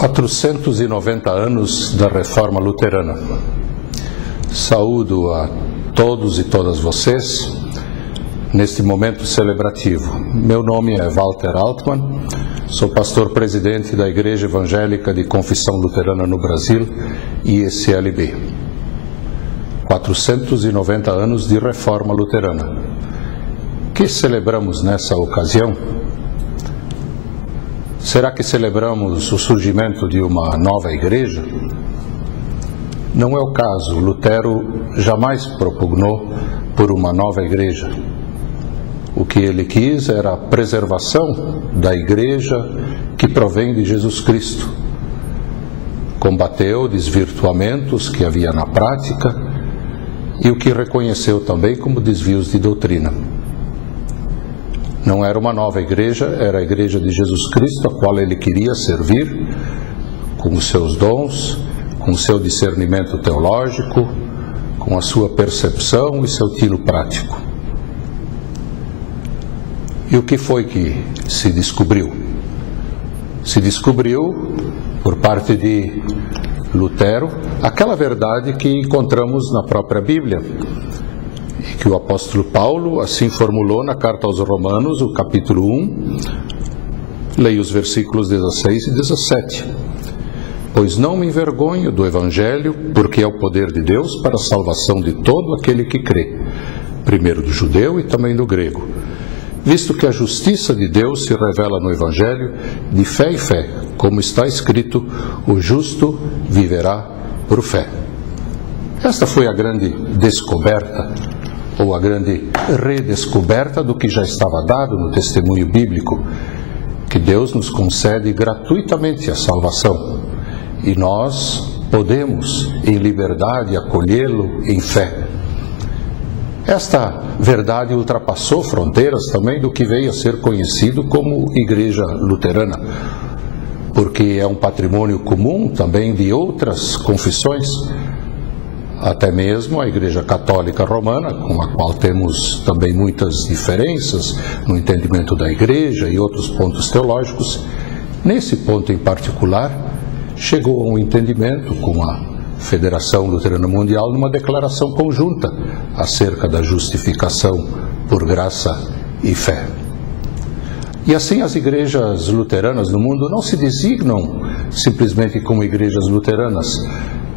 490 anos da Reforma Luterana. Saúdo a todos e todas vocês neste momento celebrativo. Meu nome é Walter Altman, sou pastor-presidente da Igreja Evangélica de Confissão Luterana no Brasil, IECLB. 490 anos de Reforma Luterana. O que celebramos nessa ocasião? Será que celebramos o surgimento de uma nova igreja? Não é o caso. Lutero jamais propugnou por uma nova igreja. O que ele quis era a preservação da igreja que provém de Jesus Cristo. Combateu desvirtuamentos que havia na prática e o que reconheceu também como desvios de doutrina. Não era uma nova igreja, era a igreja de Jesus Cristo, a qual ele queria servir com os seus dons, com o seu discernimento teológico, com a sua percepção e seu tino prático. E o que foi que se descobriu? Se descobriu, por parte de Lutero, aquela verdade que encontramos na própria Bíblia, e que o apóstolo Paulo assim formulou na carta aos Romanos, o capítulo 1, leia os versículos 16 e 17. Pois não me envergonho do Evangelho, porque é o poder de Deus para a salvação de todo aquele que crê, primeiro do judeu e também do grego, visto que a justiça de Deus se revela no Evangelho de fé em fé, como está escrito, o justo viverá por fé. Esta foi a grande descoberta, ou a grande redescoberta do que já estava dado no testemunho bíblico, que Deus nos concede gratuitamente a salvação, e nós podemos, em liberdade, acolhê-lo em fé. Esta verdade ultrapassou fronteiras também do que veio a ser conhecido como Igreja Luterana, porque é um patrimônio comum também de outras confissões, até mesmo a Igreja Católica Romana, com a qual temos também muitas diferenças no entendimento da Igreja e outros pontos teológicos. Nesse ponto em particular, chegou a um entendimento com a Federação Luterana Mundial numa declaração conjunta acerca da justificação por graça e fé. E assim as igrejas luteranas no mundo não se designam simplesmente como igrejas luteranas.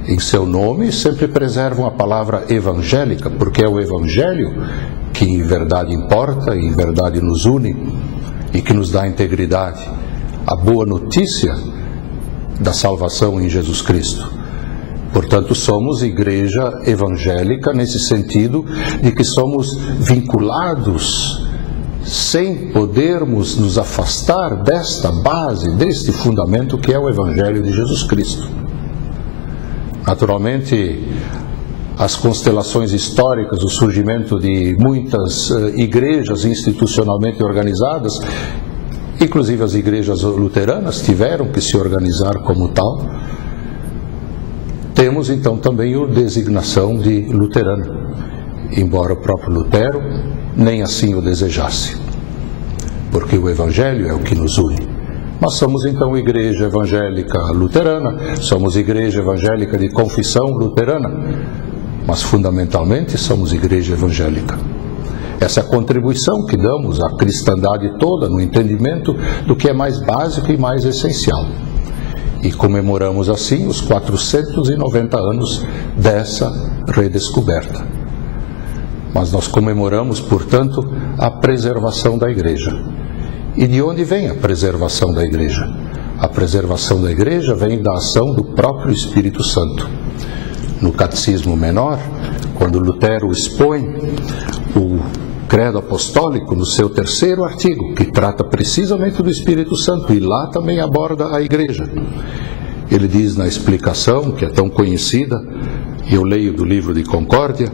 Em seu nome sempre preservam a palavra evangélica, porque é o Evangelho que em verdade importa, e em verdade nos une e que nos dá integridade. A boa notícia da salvação em Jesus Cristo. Portanto, somos igreja evangélica nesse sentido de que somos vinculados sem podermos nos afastar desta base, deste fundamento que é o Evangelho de Jesus Cristo. Naturalmente, as constelações históricas, o surgimento de muitas igrejas institucionalmente organizadas, inclusive as igrejas luteranas tiveram que se organizar como tal. Temos então também a designação de luterano, embora o próprio Lutero nem assim o desejasse, porque o Evangelho é o que nos une. Nós somos então Igreja Evangélica Luterana, somos Igreja Evangélica de Confissão Luterana, mas fundamentalmente somos Igreja Evangélica. Essa é a contribuição que damos à cristandade toda no entendimento do que é mais básico e mais essencial. E comemoramos assim os 490 anos dessa redescoberta. Mas nós comemoramos, portanto, a preservação da Igreja. E de onde vem a preservação da Igreja? A preservação da Igreja vem da ação do próprio Espírito Santo. No Catecismo Menor, quando Lutero expõe o Credo Apostólico no seu 3º artigo, que trata precisamente do Espírito Santo, e lá também aborda a Igreja. Ele diz na explicação, que é tão conhecida, eu leio do livro de Concórdia: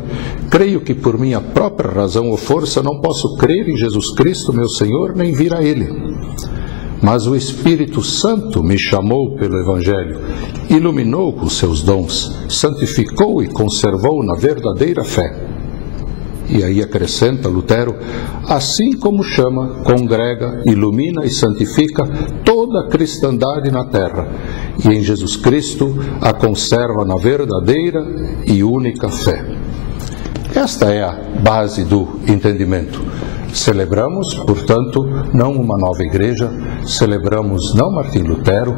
creio que por minha própria razão ou força não posso crer em Jesus Cristo, meu Senhor, nem vir a Ele. Mas o Espírito Santo me chamou pelo Evangelho, iluminou com seus dons, santificou e conservou na verdadeira fé. e aí acrescenta Lutero, assim como chama, congrega, ilumina e santifica toda a cristandade na terra, e em Jesus Cristo a conserva na verdadeira e única fé. Esta é a base do entendimento. Celebramos, portanto, não uma nova igreja, celebramos não Martim Lutero,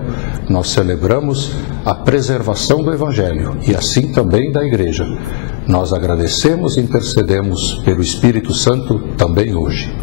nós celebramos a preservação do Evangelho e assim também da igreja. Nós agradecemos e intercedemos pelo Espírito Santo também hoje.